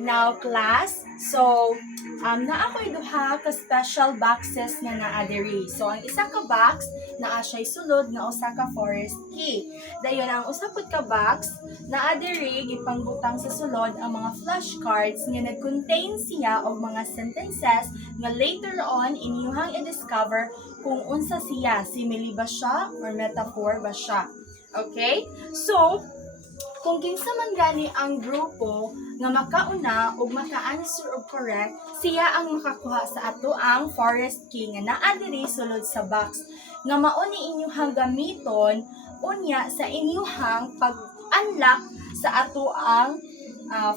Now class, so naa ko'y duha ka special boxes nga naa diri. So ang isa ka box naa siya'y sulod nga usa ka forest key. Dayon ang usa pod ka box naa diri gipangbutang sa sulod ang mga flashcards nga nag-contain siya og mga sentences nga later on inyuhang i-discover kung unsa siya, simile ba siya or metaphor ba siya. Okay? So, kung kinsa man gani ang grupo nga makauna ug maka-answer og correct, siya ang makakuha sa ato ang forest key nga naa diri sulod sa box nga mao ni inyong gamiton unya sa inyong pag-unlock sa ato ang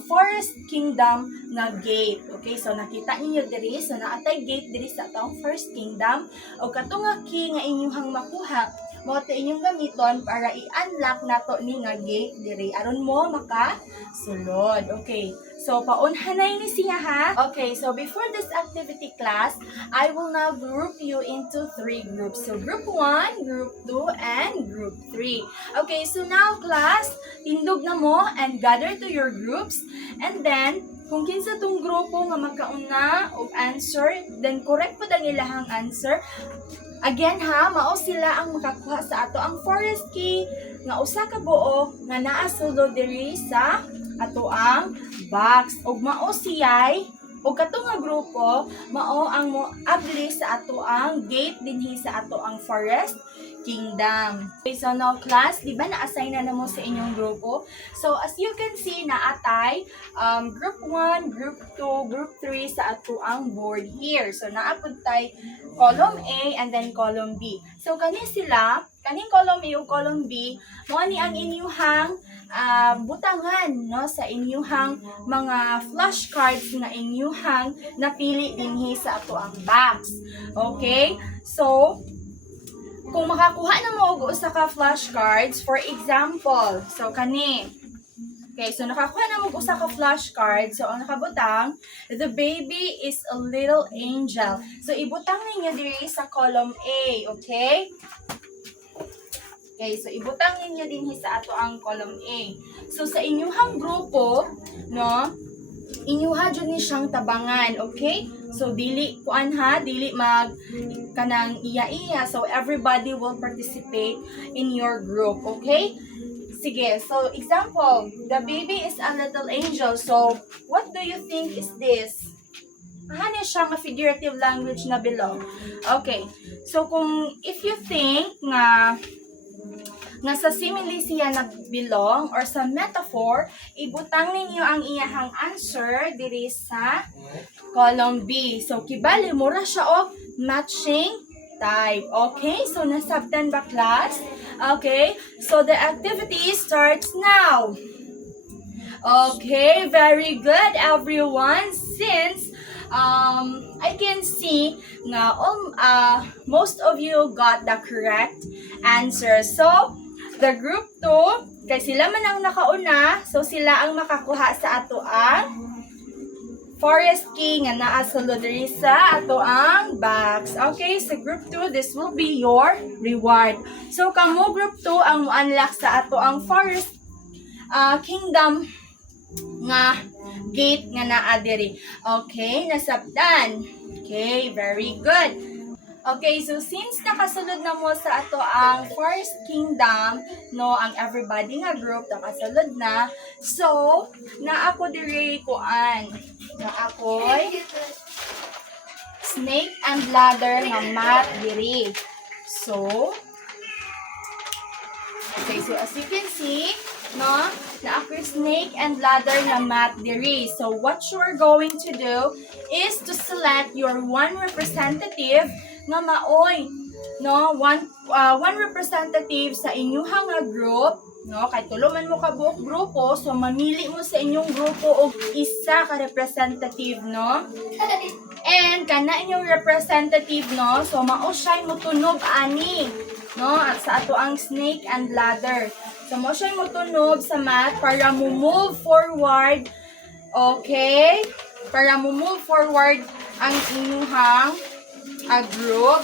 Forest Kingdom nga gate. Okay, so nakita ninyo diri, so naatay gate diri sa atong Forest Kingdom o kato nga key nga inyong makuha mo te inyong gamiton para i-unlock nato ni nga gate diri aron mo maka sulod. Okay, so paunhanay ni siya ha. Okay, so before this activity class, I will now group you into 3 groups. So group 1, group 2, and group 3. Okay, so now class, tindog na mo and gather to your groups, and then kung kinsa tong grupo nga makauna og answer, then correct po ang ilahang answer. Again ha, mao sila ang makakuha sa ato ang forest key nga usa ka buo nga naa sulod diri sa ato ang box. Ug mao siyay ug kato nga grupo mao ang moabli sa ato ang gate dinhi sa ato ang forest kingdom. Okay, so now class, di ba na-assign na mo sa inyong grupo? So as you can see, naatay group 1, group 2, group 3 sa ato ang board here. So naapod tay column A and then column B. So kaning column A o column B, mo ni ang inyuhang butangan no sa inyuhang mga flashcards nga inyuhang napili dinhi sa ato ang box. Okay? So kung makakuha na mo og usa ka flashcards, for example, so kani. Okay, so nakakuha na mo og usa ka flashcard, so ang nakabutang, the baby is a little angel. So ibutang ninyo diri sa column A, okay? Okay, so ibutang ninyo dinhi sa ato ang column A. So sa inyuhang grupo, no, inyuha jud ni siyang tabangan, okay? So dili kuan ha, dili mag kanang iya-iya. So everybody will participate in your group, okay? Sige, so example, the baby is a little angel. So what do you think is this? Ano siya nga figurative language na below? Okay. So kung if you think nga sa simile siya na belong or sa metaphor, ibutang ninyo ang iyahang answer diri sa column B. So kibali mura siya og matching type. Okay? So nasabtan ba class? Okay? So the activity starts now. Okay, very good everyone. Since I can see nga most of you got the correct answer. So the group 2, kay sila man ang nakauna, so sila ang makakuha sa ato ang forest key nga naa sulod diri sa ato ang box. Okay, so group 2, this will be your reward. So kamo group 2 ang mo-unlock sa ato ang forest kingdom nga gate nga naa diri. Okay, nasabtan. Okay, very good. Okay, so since nakasulod na mo sa ato ang Forest Kingdom, no, ang everybody nga group nakasulod na. So, na ako diri kuan. Na ako'y snake and ladder nga mat diri. So, okay, so as you can see, no, na ako'y snake and ladder nga mat diri. So, what you're going to do is to select your one representative nga maoy, no, one representative sa inyuhang nga group, no, kay tuluman mo ka buok grupo, so mamili mo sa inyong grupo og isa ka representative, no, and kana inyong representative, no, so mao siya mo tunog ani, no, at sa ato ang snake and ladder, so mao siya mo tunog sa mat para mo move forward, okay, para mo move forward ang inyuhang group,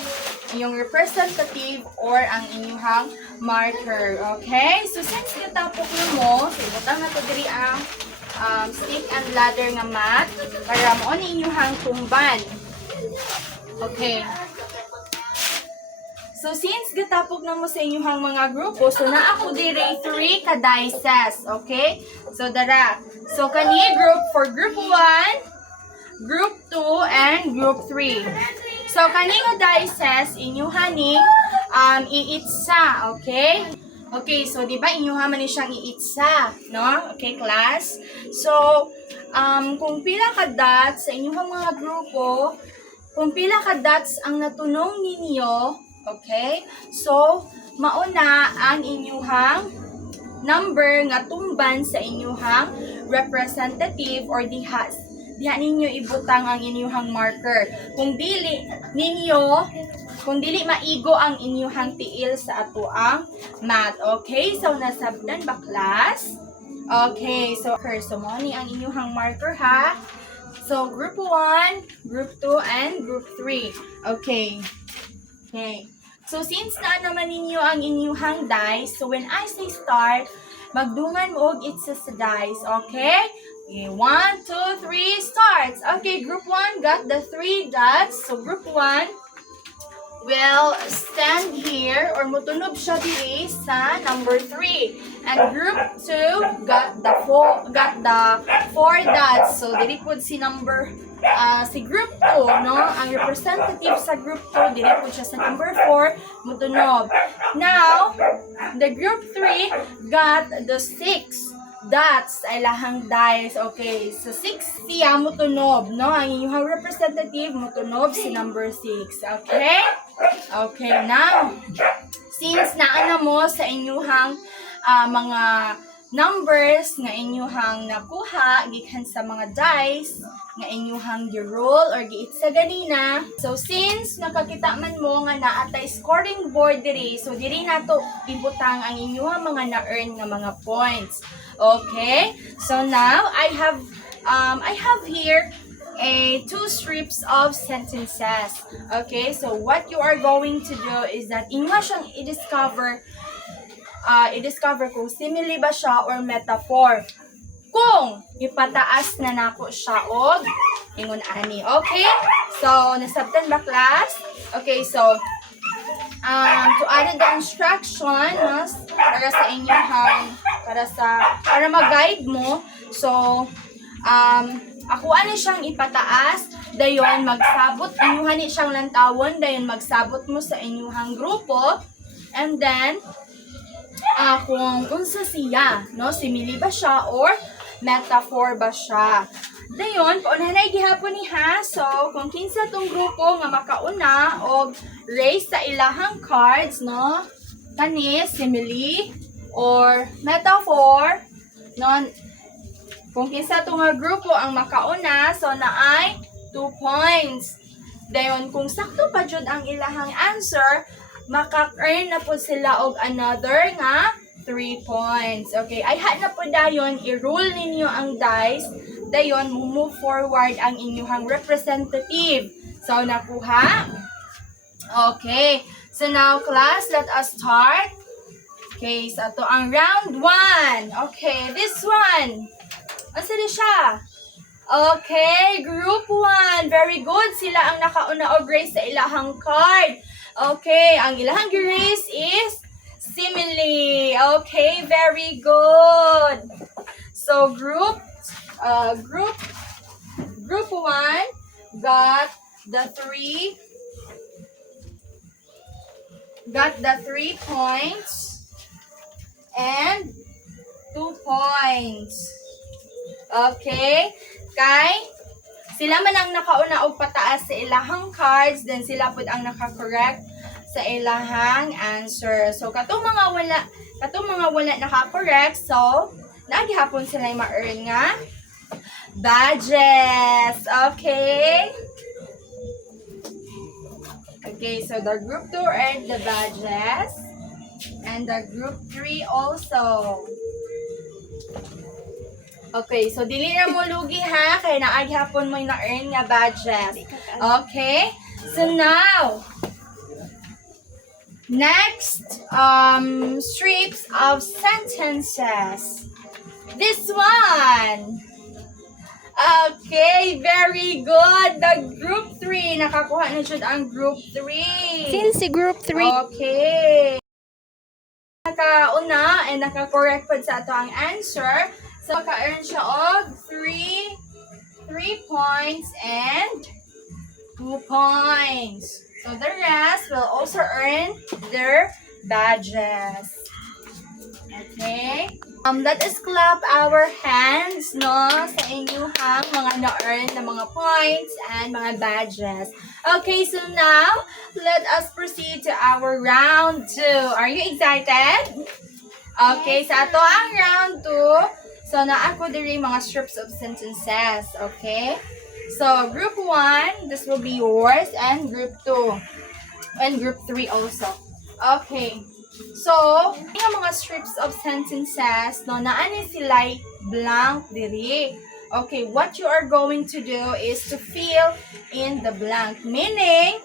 yung representative or ang inyuhang marker. Okay? So, since natapok mo, so ibutang na to diri ang stick and ladder nga mat para mo ninyuhang tumban. Okay. So, since gatapog na mo sa inyong mga grupo, so na ako dire 3 ka-dices, okay? So, dara. So, kani group for group 1, group 2, and group 3. So, kani nga dices, inyuhan ni iitsa, okay? Okay, so, di ba, inyuhan man ni siyang iitsa, no? Okay, class? So, kung pila ka dots sa inyong mga grupo, kung pila ka dots ang natunong ninyo, okay? So, mauna ang inyuhang number nga tumban sa inyuhang representative or diha ninyo ibutang ang inyuhang marker. Kung dili maigo ang inyuhang tiil sa atoang math. Okay? So, nasabdan ba, class? Okay. So, mo ni ang inyuhang marker, ha? So, group 1, group 2, and group 3. Okay. Okay. So, since na naman ninyo ang inyuhang dice, so when I say start, magdungan mo og itsa sa dice, okay? Okay, 1, 2, 3, starts! Okay, group 1 got the 3 dots. So, group 1 will stand here or mutunob siya diri sa number 3. And group 2 got the 4 dots. So, diri pud si si group 2, no? Ang representative sa group 2, dili po siya sa number 4, mutunob. Now, the group 3 got the 6 dots ay lahang dice. Okay, so 6 siya mutunob, no? Ang inyong representative mutunob si number 6. Okay? Okay, now, since naana mo sa inyuhang mga numbers nga inyuhang nakuha gikan sa mga dice nga inyuhang gi-roll or giitsa ganina. So since nakakita man mo nga naatay scoring board diri, so diri nato ibutang ang inyuhang mga na-earn nga mga points. Okay? So now I have here two strips of sentences. Okay? So what you are going to do is that inyo siyang i-discover kung simile ba siya or metaphor. Kung ipataas na nako siya og ingon ani. Okay? So, nasabtan ba, class? Okay, so to add the instruction para sa inyong para mag-guide mo. So, ako ani siyang ipataas, dayon magsabot inyuhan ni siyang lantawon, dayon magsabot mo sa inyuhang grupo, and then kung unsa siya, no? Simile ba siya or metaphor ba siya? Dayon, paunahan gihapon ni ha. So, kung kinsa tong grupo nga makauna og raise sa ilahang cards, no? Kani simile or metaphor, no? Kung kinsa tong grupo ang makauna, so naay 2 points. Dayon, kung sakto pa jud ang ilahang answer, maka-earn na po sila og another nga 3 points. Okay, ay na po dayon, i-roll ninyo ang dice, dayon move forward ang inyong representative. So, nakuha? Okay, so now class, let us start. Okay, so ito ang round 1. Okay, this one. Asa na siya? Okay, group 1. Very good. Sila ang nakauna og raise sa ilahang card. Okay, ang ilahang race is simile. Okay, very good. So group 1 got the 3 points and 2 points. Okay, kay sila man ang nakauna og pataas sa ilahang cards, then sila pud ang naka-correct sa ilahang answer. So katong mga wala naka-correct, so nagihapon sila ma-earn nga badges. Okay? Okay, so the group 2 earned the badges and the group 3 also. Okay, so dili na mo lugi ha, kaya naagihapon mo na-earn nga badges. Okay? So now, next strips of sentences. This one. Okay, very good. The group 3, nakakuha na siya ang group 3. Sin si group 3. Okay. Nakauna and naka-correct pa sa ato ang answer. So, maka-earn siya og 3 points and 2 points. So, the rest will also earn their badges. Okay? Let us clap our hands, no, sa inyong mga na-earn na mga points and mga badges. Okay, so now, let us proceed to our round 2. Are you excited? Okay, sa ato ang round 2, so naa ko diri mga strips of sentences, okay? So, group 1, this will be yours, and group 2, and group 3 also. Okay. So, yung mga strips of sentences, no, naani sila blank diri. Okay, what you are going to do is to fill in the blank. Meaning,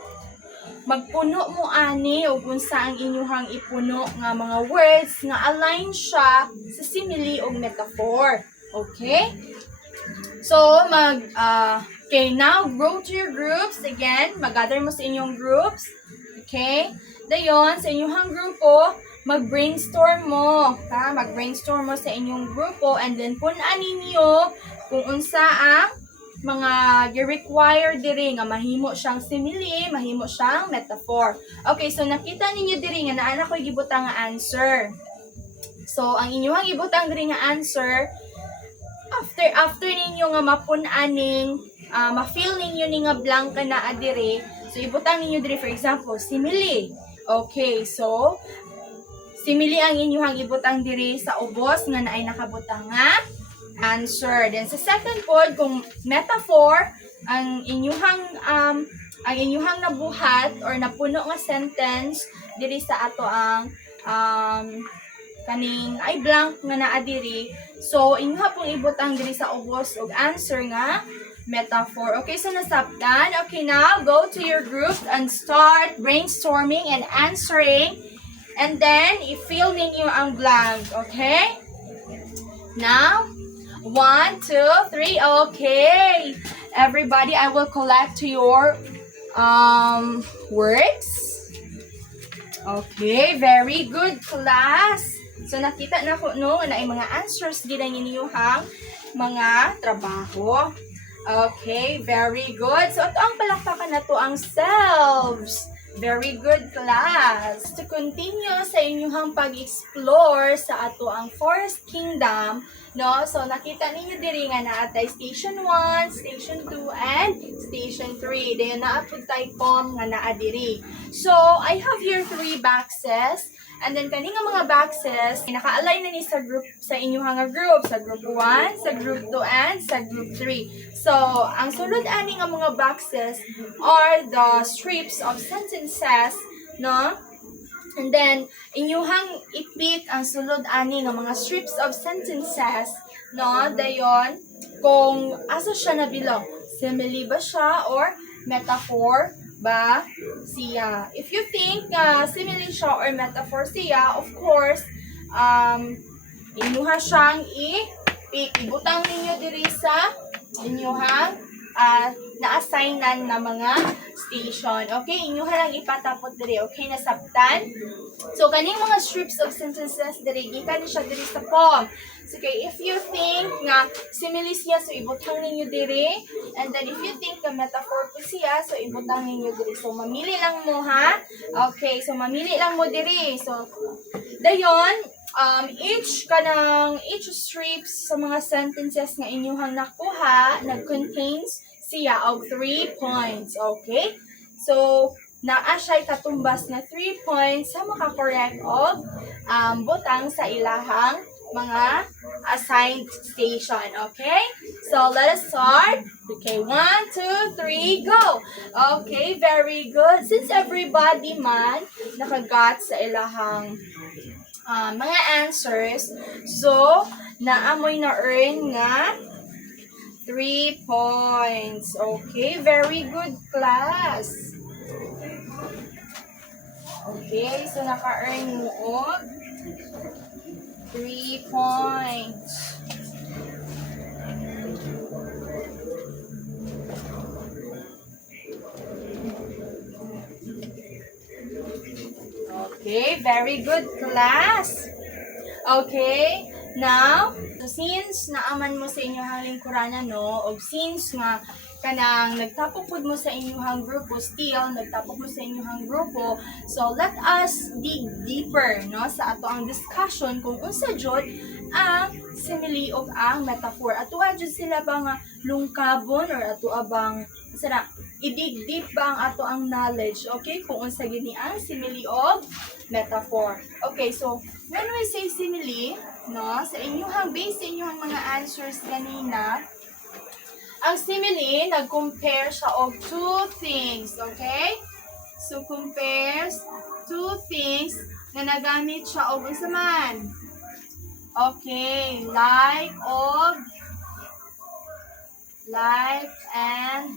magpuno mo ani o kung saan inyuhang ipuno nga mga words nga align siya sa simile o metaphor. Okay? So, okay, now go to your groups. Again, mag-gather mo sa inyong groups. Okay? Dayon, sa inyong grupo, mag-brainstorm mo. Mag-brainstorm mo sa inyong grupo and then punan ninyo kung unsa ang mga i-require diri nga mahimo siyang simile, mahimo siyang metaphor. Okay, so nakita ninyo diri nga naa ko gibutang nga answer. So, ang inyong gibutang diri nga answer, after ninyo nga mapun-aning, ma-fill ninyo ni nga blank na adire, so ibutang ninyo diri, for example, simile. Okay, so, simili ang inyong ibutang diri sa ubos nga naay nakabutang nga answer. Then sa second pod, kung metaphor, ang inyong nabuhat or napuno nga sentence diri sa ato ang kaning ay blank nga naa diri. So, inyong pong ibutang diri sa ubos og answer nga metaphor. Okay, so nasabtan. Okay, now go to your group and start brainstorming and answering. And then, i-fill ninyo ang blank. Okay? Now, 1, 2, 3. Okay. Everybody, I will collect to your works. Okay, very good class. So, nakita na ko no, na ay mga answers gina ninyo hang mga trabaho. Okay, very good. So, ito ang palakpakan na to ang selves. Very good class. To continue sa inyong pag-explore sa ato ang Forest Kingdom, no? So, nakita ninyo diri nga naatay Station 1, Station 2, and Station 3. Dayon naapod tayo pom nga naa diri. So, I have here 3 boxes. And then, kani nga mga boxes, naka-align na ni sa group, sa inyong nga group. Sa group 1, sa group 2, and sa group 3. So, ang sulod ani nga mga boxes are the strips of sentences, no? And then, inyuhang i-pick ang sulod ani nga mga strips of sentences, no? Dayon, kung asa siya nabilong. Simile ba siya or metaphor ba siya? If you think simile siya or metaphor siya, of course, inyuha siyang i-pick. Ibutang ninyo diri sa inyuhang na-assignan na mga station. Okay, inyuha lang ipatapot diri. Okay, nasabtan? So, kaning mga strips of sentences diri, gikan siya diri sa poem. So, okay, if you think nga simile siya, so ibutang ninyo diri. And then, if you think nga metaphor po siya, so ibutang ninyo diri. So, mamili lang mo, ha? Okay, so mamili lang mo diri. So, dayon, each strips sa mga sentences nga inyuhang nakuha, nag-contains siya og 3 points. Okay? So, naa siya'y katumbas na 3 points sa makakorek og butang sa ilahang mga assigned station. Okay? So, let us start. Okay, 1, 2, 3, go! Okay, very good. Since everybody man nakagot sa ilahang mga answers, so, naamoy na-earn nga 3 points. Okay, very good class. Okay, so naka-earn mo og 3 points. Okay, very good, class. Okay, now, so since naaman mo sa inyong lingkuranan, no, o since nga kanang nagtapok pud mo sa inyong grupo, still nagtapok mo sa inyong grupo, so let us dig deeper, no, sa ato ang discussion kung unsa jud ang simile ug ang metaphor. Ato jud sila ba nga lungkabon or ato abang sana i-dig deep ba ang ato ang knowledge, okay, kung unsa gini ang simile ug metaphor. Okay, so when we say simile, no, sa inyong base sa inyong mga answers kanina, ang simile nag-compare siya og two things, okay? So compares two things na nagamit siya og unsa man. Okay, like and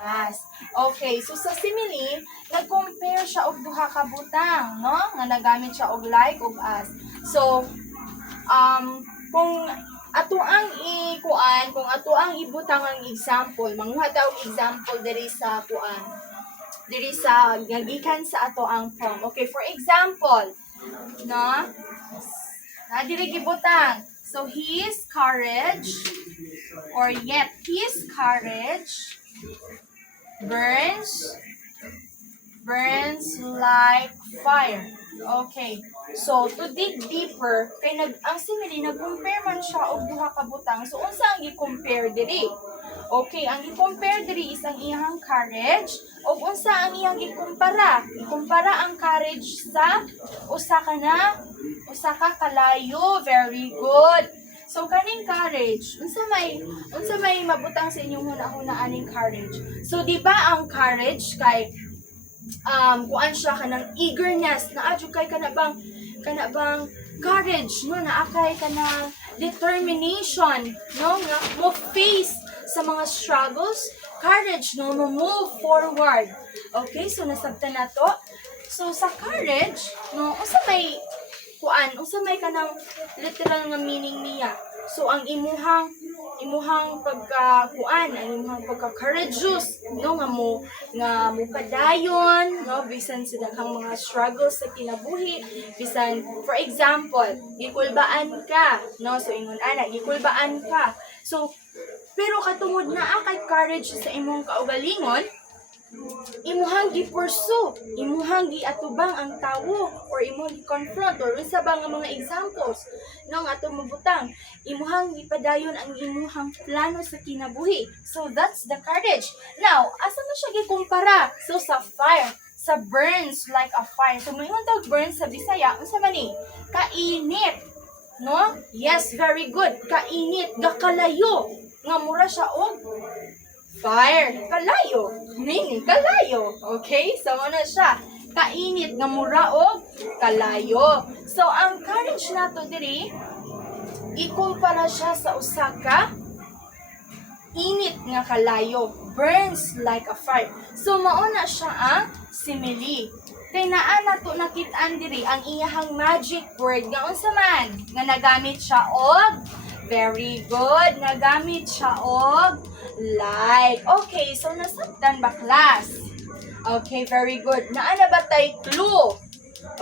as. Okay, so sa simile, nag-compare siya og duha ka butang, no? Nga nagamit siya og like ug as. So, kung ato ang kung ato ang ibutang ang example, manguha ta og example diri sa diri sa gikan sa ato ang poem. Okay, for example, no? Na diri gibutang. So, his courage or yet his courage burns like fire. Okay. So, to dig deeper, kay ang simile nag-compare man siya og duha ka butang. So, unsa ang i-compare diri? Okay, ang i-compare diri is ang iyang courage ug unsa ang iyang ikumpara? Ikumpara ang courage sa usa ka kalayo. Very good. So kaning courage, unsa may mabutang sa inyong hunahuna aning courage. So di ba ang courage kay kuan siya kanang eagerness na adyo kay kana bang courage, no, na akay kanang determination, no, nga mo face sa mga struggles, courage, no, mo move forward. Okay, so nasabtan na to. So sa courage, no, unsa may kanang literal nga meaning niya. So ang imuhang pagka-kuan, ang imuhang pagka-courageous, no, nga mo padayon, no, bisan sa daghang mga struggles sa kinabuhi, bisan for example, gikulbaan ka, no, so ingon ana, gikulbaan ka. So pero katungod na kay courage sa imong kaugalingon, imuhang gi-pursue, imuhang gi-atubang ang tawo or imuhang gi-confront or unsa ba nga mga examples no nga atong mabutang, imuhang gipadayon ang imuhang plano sa kinabuhi. So that's the courage. Now, asa na siya gikumpara? So sa fire, sa burns like a fire. So moingon tawag burns sa Bisaya, unsa man ni? Kainit. No? Yes, very good. Kainit, gakalayo. Nga mura siya og fire, kalayo. Meaning, kalayo. Okay? So, ano siya? Kainit nga mura og kalayo. So, ang courage nato diri, ikumpara siya sa usa ka init nga kalayo. Burns like a fire. So, mauna siya ang simile. Kay naa nato nakit-an diri ang iyahang magic word nga unsa man nga nagamit siya og very good. Nagamit siya og like. Okay, so nasabtan ba class? Okay, very good. Naa na ba tay clue?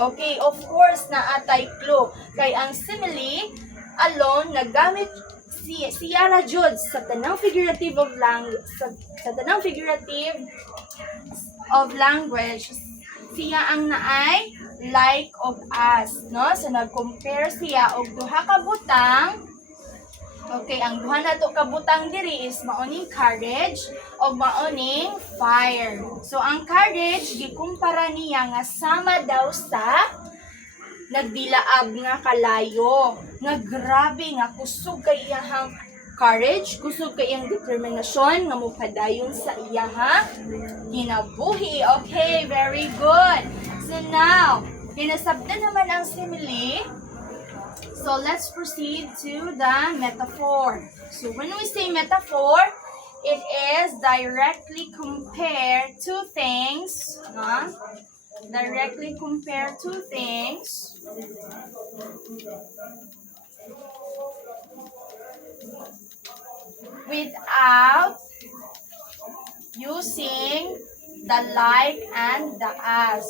Okay, of course naa tay clue. Kay ang simile alone nagamit si Yara Jude sa tanang figurative of language. Siya ang naay like of as, no? So nag-compare siya og duha ka butang. Okay, ang duha na to kabutang diri is maoning courage o maoning fire. So, ang courage, gikumpara niya nga sama daw sa nagdilaab nga kalayo. Nga grabe, nga kusog kay iyahang courage, kusog kay iyang determinasyon, nga mupadayon sa iyahang kinabuhi. Okay, very good. So now, pinasabdan naman ang simile. So let's proceed to the metaphor. So when we say metaphor, it is directly compare two things. Directly compare two things without using the like and the as.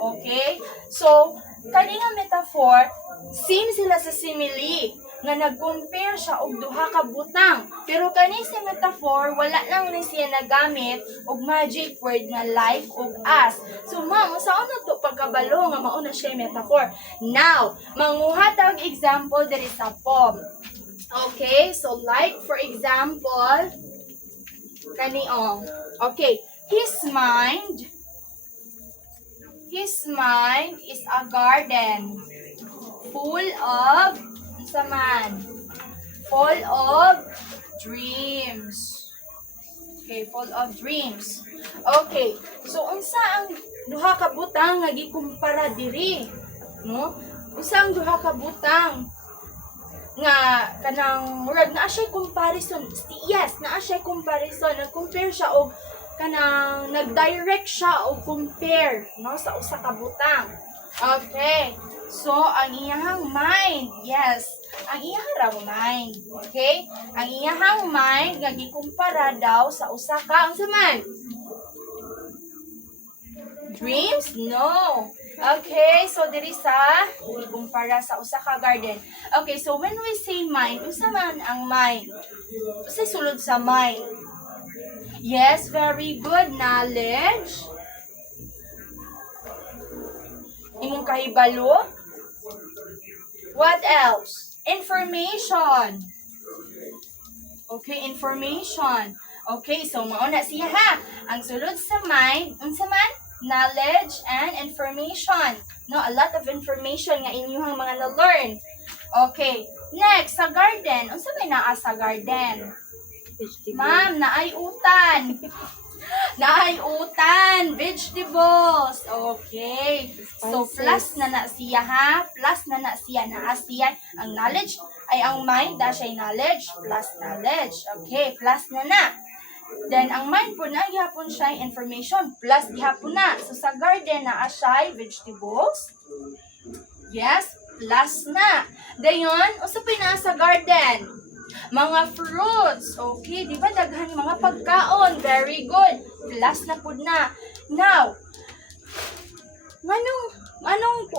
Okay? So, kani nga metaphor, same sila sa simile nga nag-compare siya og duha ka butang. Pero kani sa metaphor, wala lang ni siya nagamit og magic word nga like og as. So, ma'am, saan na to pagkabalo nga mauna siya metaphor? Now, manguha tag example diri sa poem. Okay, so like for example, kani okay, his mind is a garden full of full of dreams. Okay, full of dreams. Okay, so unsa ang duha ka butang nga gikumpara diri, no? Unsa ang duha ka butang nga kanang murag naa siya comparison? Yes, naa siya comparison. Nag-compare siya og kanang nag-direct siya og compare, no, sa usa ka butang. Okay. So, ang iyahang mind, yes, ang iyahang raw mind, okay? Ang iyahang mind nga gikumpara daw sa usa ka unsa man? Dreams? No. Okay, so diri sa kumpara sa usa ka garden. Okay, so when we say mind, unsa man ang mind? Unsa sulod sa mind? Yes, very good. Knowledge. Imong kahibalo. What else? Information. Okay, information. Okay, so mauna siya ha. Ang sulod sa mind, unsa man? Knowledge and information. No, a lot of information nga inyong mga na-learn. Okay, next, sa garden. Unsa may naa sa garden? Ma'am, naay utan. Naay utan, vegetables. Okay. So, plus na siya ha. Plus na siya. Naa siya. Ang knowledge ay ang mind. Da siya knowledge. Plus knowledge. Okay. Plus na. Then, ang mind po na, gihapon siya information. Plus, gihapon na. So, sa garden, naa siya vegetables. Yes. Plus na. Dayon, usapin na sa garden. Mga fruits. Okay, di ba daghan mga pagkaon? Very good. Plus na pud na. Now, nganong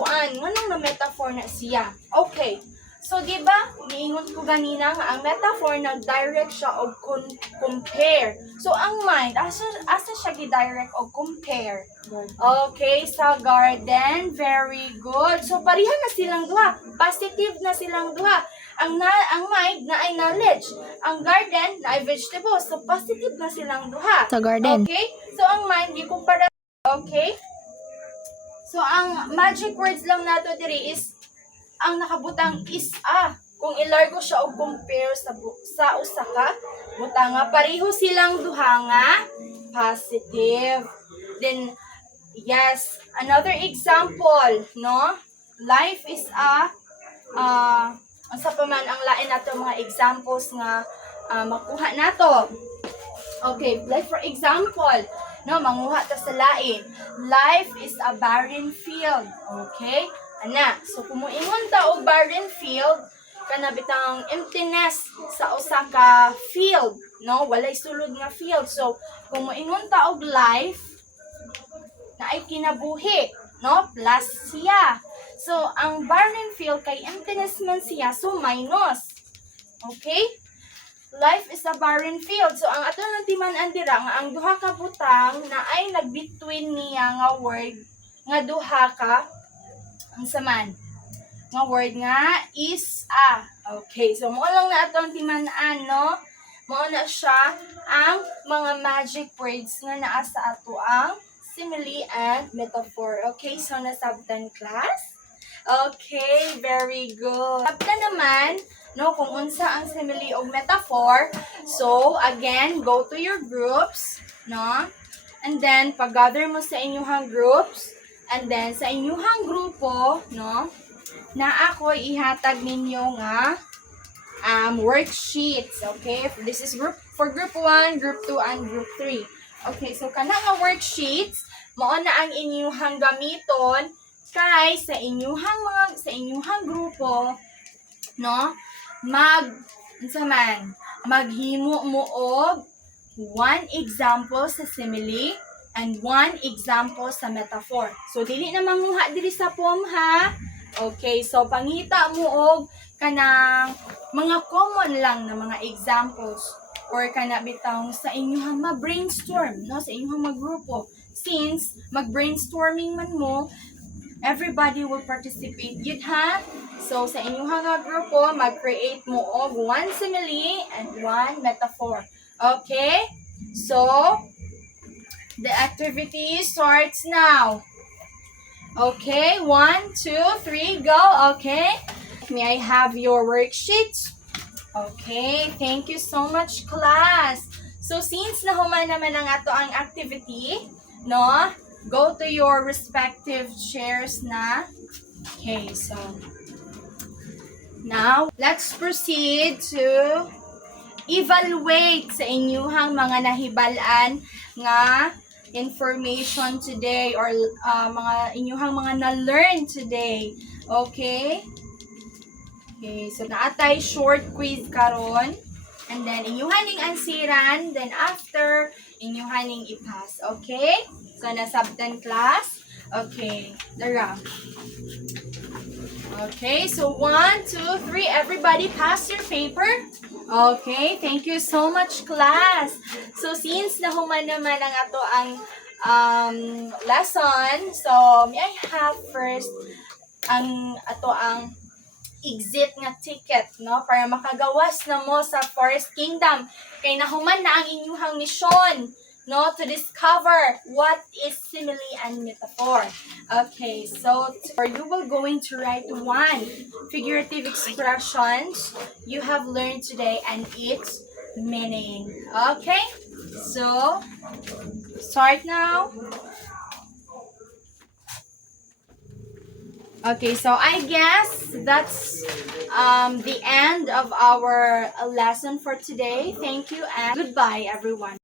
na metaphor na siya? Okay. So, di ba, niingon ko ganina nga ang metaphor nag-direct siya og compare. So, ang mind, asa siya gi-direct og compare? Okay, sa garden, very good. So, pareha na silang duha. Positive na silang duha. Ang mind na ay knowledge. Ang garden na ay vegetables. So, positive na silang duha. Sa garden. Okay? So, ang mind, gikumpara. Okay? So, ang magic words lang nato diri is ang nakabutang is a. Kung ilargo siya og compare sa usa ka butang nga, pareho silang duha nga positive. Then, yes, another example, no? Life is a unsa pa man ang lain nato mga examples nga makuha nato. Okay, like for example, no, manguha ta sa lain. Life is a barren field. Okay? Ana, so kung moingon ta og barren field, kana bitang emptiness sa usa ka field, no? Walay sulod nga field. So, kung moingon ta og life na ay kinabuhi, no? Plus siya. So, ang barren field kay emptiness man siya, so minus. Okay? Life is a barren field. So, ang ato nang timan-an dira nga ang duha ka butang na ay nag-between niya nga word nga duha ka unsa man nga word nga is a. Okay, so mo lang na atong timan-an, no? Mo na siya ang mga magic words nga naa sa ato ang simile and metaphor. Okay, so nasabtan class? Okay, very good. Sabta naman, no, kung unsa ang simile o metaphor. So, again, go to your groups, no? And then, pag-gather mo sa inyuhang groups, and then, sa inyuhang grupo, no, na ako ihatag ninyo nga worksheets, okay? This is for group 1, group 2, and group 3. Okay, so kana nga worksheets, mao na ang inyuhang gamiton kay sa inyuhang grupo, no, maghimo mo og one example sa simile and one example sa metaphor. So, dili na manguha diri sa poem, ha? Okay, so pangita mo og kanang mga common lang na mga examples or kana bitang sa inyong ma-brainstorm, no? Sa inyong magrupo. Since mag-brainstorming man mo, everybody will participate yun, ha? So, sa inyong grupo, mag-create mo og one simile and one metaphor. Okay? So, the activity starts now. Okay, 1, 2, 3, go. Okay. May I have your worksheets? Okay, thank you so much, class. So, since nahuman naman ang ato ang activity, no? Go to your respective chairs na. Okay, so now, let's proceed to evaluate sa inyuhang mga nahibalaan nga information today or mga inyuhang mga na-learn today. Okay? Okay, so naatay short quiz karon. And then, inyuhaning ansiran. Then, after, inyuhaning ipas. Okay? So, nasabtan class. Okay. Dara. Okay, so 1, 2, 3. Everybody pass your paper. Okay, thank you so much, class. So, since nahuman naman ang ato ang lesson, so, may I have first ang ato ang exit nga ticket, no? Para makagawas na mo sa Forest Kingdom. Kay nahuman na ang inyuhang mission, no? To discover what is simile and metaphor. Okay, so you will going to write one figurative expressions you have learned today and its meaning. Okay, so start now. Okay, so I guess that's the end of our lesson for today. Thank you and goodbye, everyone.